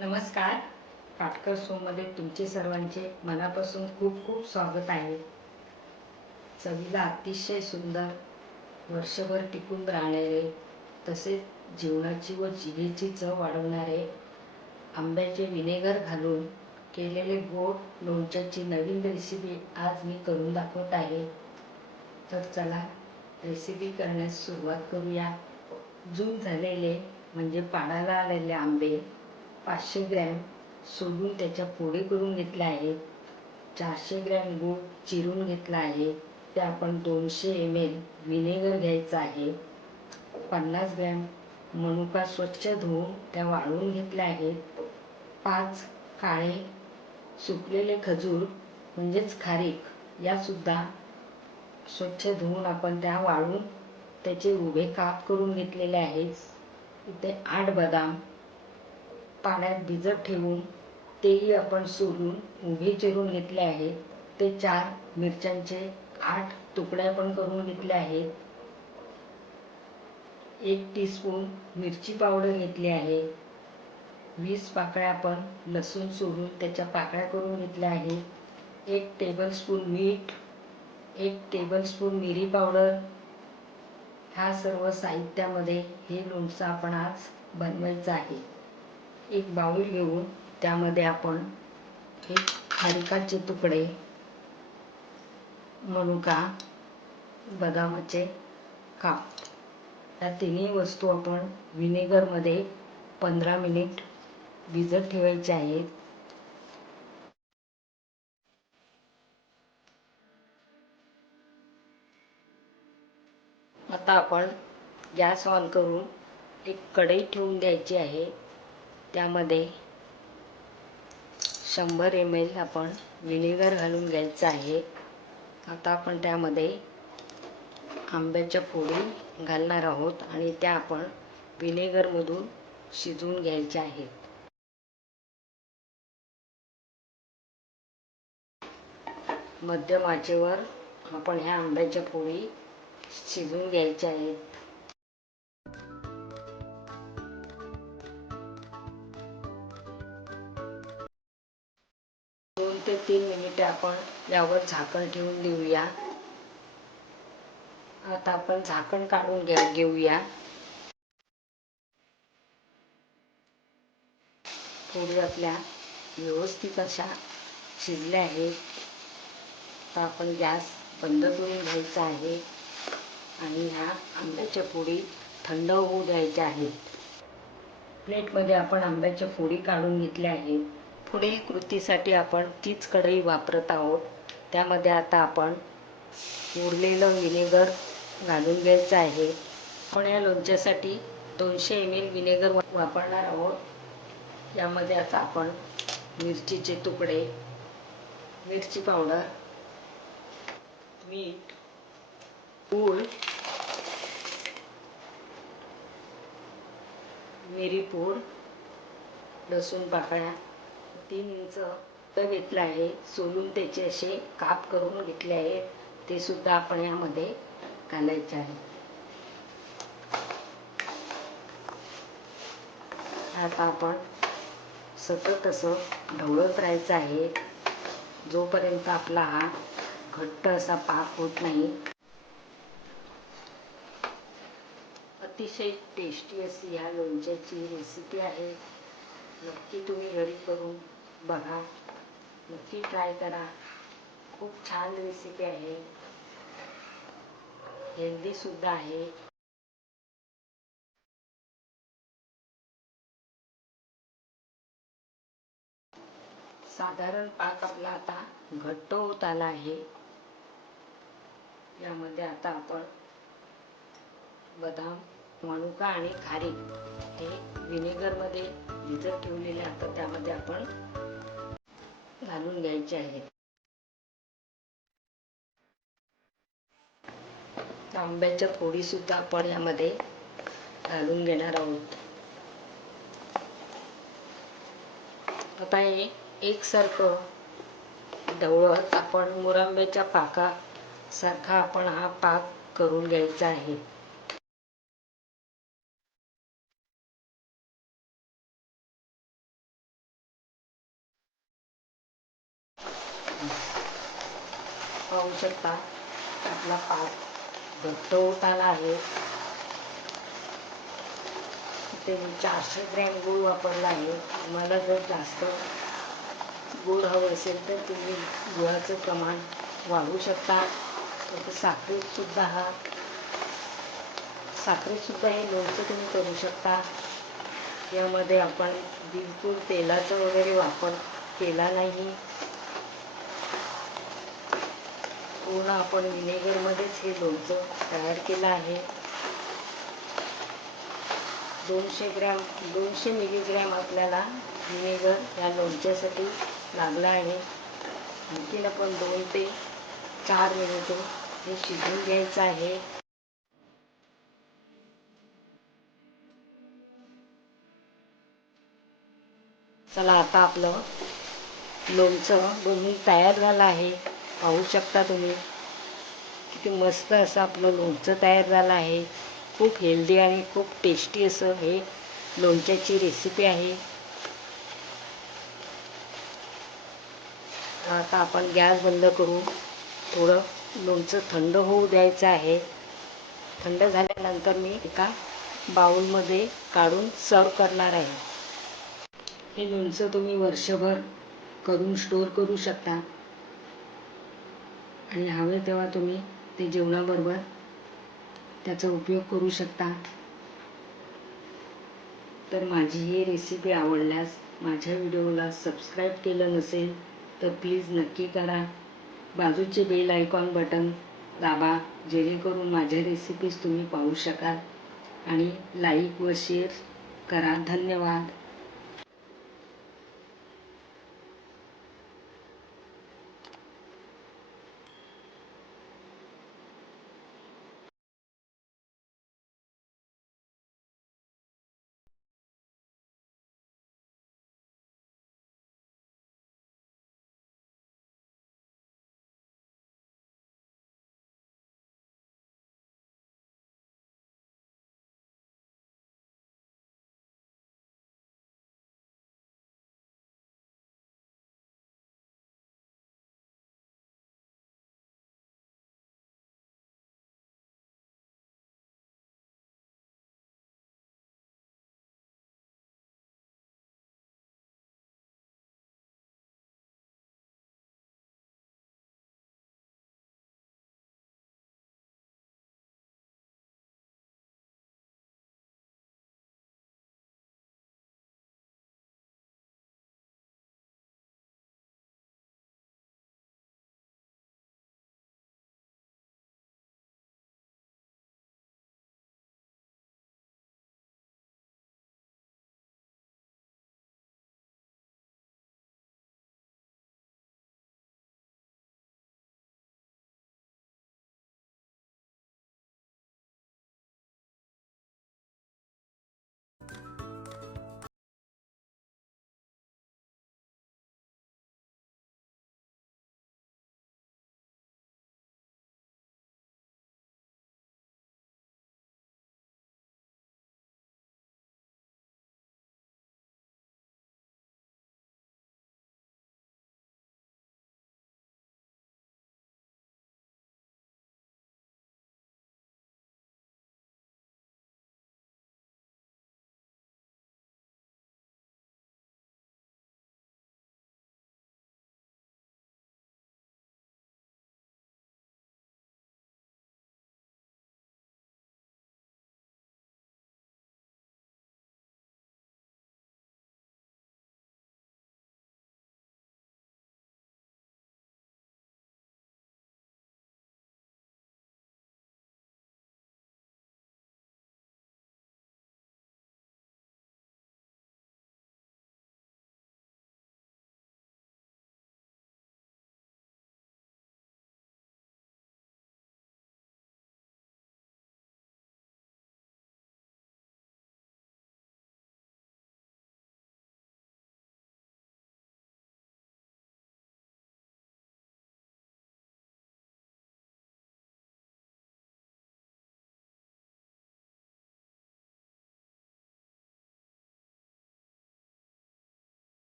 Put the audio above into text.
नमस्कार. पाटकर शोमध्ये तुमचे सर्वांचे मनापासून खूप खूप स्वागत आहे. चवीला अतिशय सुंदर वर्षभर टिकून राहणारे तसेच जीवनाची व जिभेची चव वाढवणारे आंब्याचे विनेगर घालून केलेले गोड लोणच्याची नवीन रेसिपी आज मी करून दाखवत आहे. तर चला रेसिपी करण्यास सुरुवात करूया. जून झालेले म्हणजे पाडाला आलेले आंबे. पाचशे ग्रॅम सोलून त्याच्या पोळी करून घेतल्या आहेत चारशे ग्रॅम गूळ चिरून घेतला आहे. ते आपण दोनशे एम एल व्हिनेगर घ्यायचं आहे. पन्नास ग्रॅम मनुका स्वच्छ धुवून त्या वाळवून घेतल्या आहेत. पाच काळे सुकलेले खजूर म्हणजेच खारीक यासुद्धा स्वच्छ धुवून आपण त्या वाळून त्याचे उभे काप करून घेतलेले आहेत. इथे आठ बदाम पाण्यात भिजत ठेवून तेही आपण सोलून उभे चिरून घेतले आहेत. ते चार मिरच्यांचे आठ तुकड्या पण करून घेतले आहेत. एक टीस्पून मिरची पावडर घेतली आहे. वीस पाकळ्या आपण लसूण सोलून त्याच्या पाकळ्या करून घेतल्या आहेत. एक टेबलस्पून मीठ एक टेबलस्पून मिरी पावडर. ह्या सर्व साहित्यामध्ये हे लोणचं आपण आज बनवायचं आहे. एक बाऊल घेऊन त्यामध्ये आपण हे खारिकाचे तुकडे मनुका बदामाचे काप. या तिन्ही वस्तू आपण व्हिनेगरमध्ये पंधरा मिनिट भिजत ठेवायचे आहेत. आता आपण गॅस ऑन करून एक कढई ठेवून द्यायची आहे. त्यामध्ये शंभर एम एल आपण विनेगर घालून घ्यायचं आहे. आता आपण त्यामध्ये आंब्याच्या फोडी घालणार आहोत आणि त्या आपण विनेगरमधून शिजवून घ्यायच्या आहेत. मध्यम आचेवर आपण ह्या आंब्याच्या पोळी शिजवून घ्यायच्या आहेत. आपण यावर झाकण ठेवून देऊया. आता आपण झाकण काढून घ्या घेऊया. पोळी आपल्या व्यवस्थित अशा शिजल्या आहेत. आता आपण गॅस बंद करून घ्यायचा आहे आणि ह्या आंब्याच्या पोळी थंड होऊ द्यायच्या आहेत. प्लेटमध्ये आपण आंब्याच्या फोडी काढून घेतल्या आहेत. पुढील कृतीसाठी आपण तीच कढई वापरत आहोत. त्यामध्ये आता आपण उरलेलं विनेगर घालून घ्यायचं आहे. आपण या लोणच्यासाठी दोनशे एम एल विनेगर वापरणार आहोत. यामध्ये आता आपण मिरचीचे तुकडे मिरची पावडर मीठ गूळ मिरी पूड लसूण पाकळ्या तीन इंच घेतलं आहे. सोलून त्याचे असे काप करून घेतले आहेत. ते सुद्धा आपण यामध्ये घालायचे आहे. आता आपण सतत असं ढवळत राहायचं आहे. जोपर्यंत आपला हा घट्ट असा पाक होत नाही अतिशय टेस्टी अशी ह्या लोणच्याची रेसिपी आहे. नक्की तुम्ही घरी करून बघा. नक्की ट्राय करा. खूप छान रेसिपी आहे. हेल्दीसुद्धा आहे. साधारण पाक आपला आता घट्ट होत आला आहे. यामध्ये आता आपण बदाम मनुका आणि खारीक हे व्हिनेगरमध्ये भिजत ठेवलेले आता त्यामध्ये आपण घालून घ्यायचे आहेत. आंब्याच्या फोडी सुद्धा आपण यामध्ये घालून घेणार आहोत. आता हे एकसारखं ढवळत आपण मुरांब्याच्या पाकासारखा आपण हा पाक करून घ्यायचा आहे. पाहू शकता. आपला पाक घट्ट होत आला आहे. ते मी चारशे ग्रॅम गूळ वापरला आहे. तुम्हाला जर जास्त गूळ हवं असेल तर तुम्ही गुळाचं प्रमाण वाढवू शकता. तर साखरेतसुद्धा हा साखरेतसुद्धा हे लोणचं तुम्ही करू शकता. यामध्ये आपण बिलकुल तेलाचा वगैरे वापर केला नाही. पूर्ण आपण विनेगरमध्येच हे लोणचं तयार केलं आहे. दोनशे ग्रॅम दोनशे मिलीग्रॅम आपल्याला विनेगर या लोणच्यासाठी लागला आहे. आणखीन आपण दोन ते चार मिनिटे हे शिजवून घ्यायचं आहे. चला आता आपलं लोणचं दोन्ही तयार झालं आहे. पाहू शकता तुम्ही. किती मस्त असं आपलं लोणचं तयार झालं आहे. खूप हेल्दी आणि खूप टेस्टी असं हे लोणच्याची रेसिपी आहे. आता आपण गॅस बंद करू. थोडं लोणचं थंड होऊ द्यायचं आहे. थंड झाल्यानंतर मी एका बाउलमध्ये काढून सर्व करणार आहे. हे लोणचं तुम्ही वर्षभर करून स्टोर करू शकता. आणि हवे तेव्हा तुम्ही ते जेवणाबरोबर त्याचा उपयोग करू शकता तर माझी ही रेसिपी आवडल्यास माझ्या व्हिडिओला सबस्क्राईब केलं नसेल तर प्लीज नक्की करा. बाजूचे बेल आयकॉन बटन दाबा जेणेकरून माझ्या रेसिपीज तुम्ही पाहू शकाल. आणि लाईक व शेअर करा. धन्यवाद.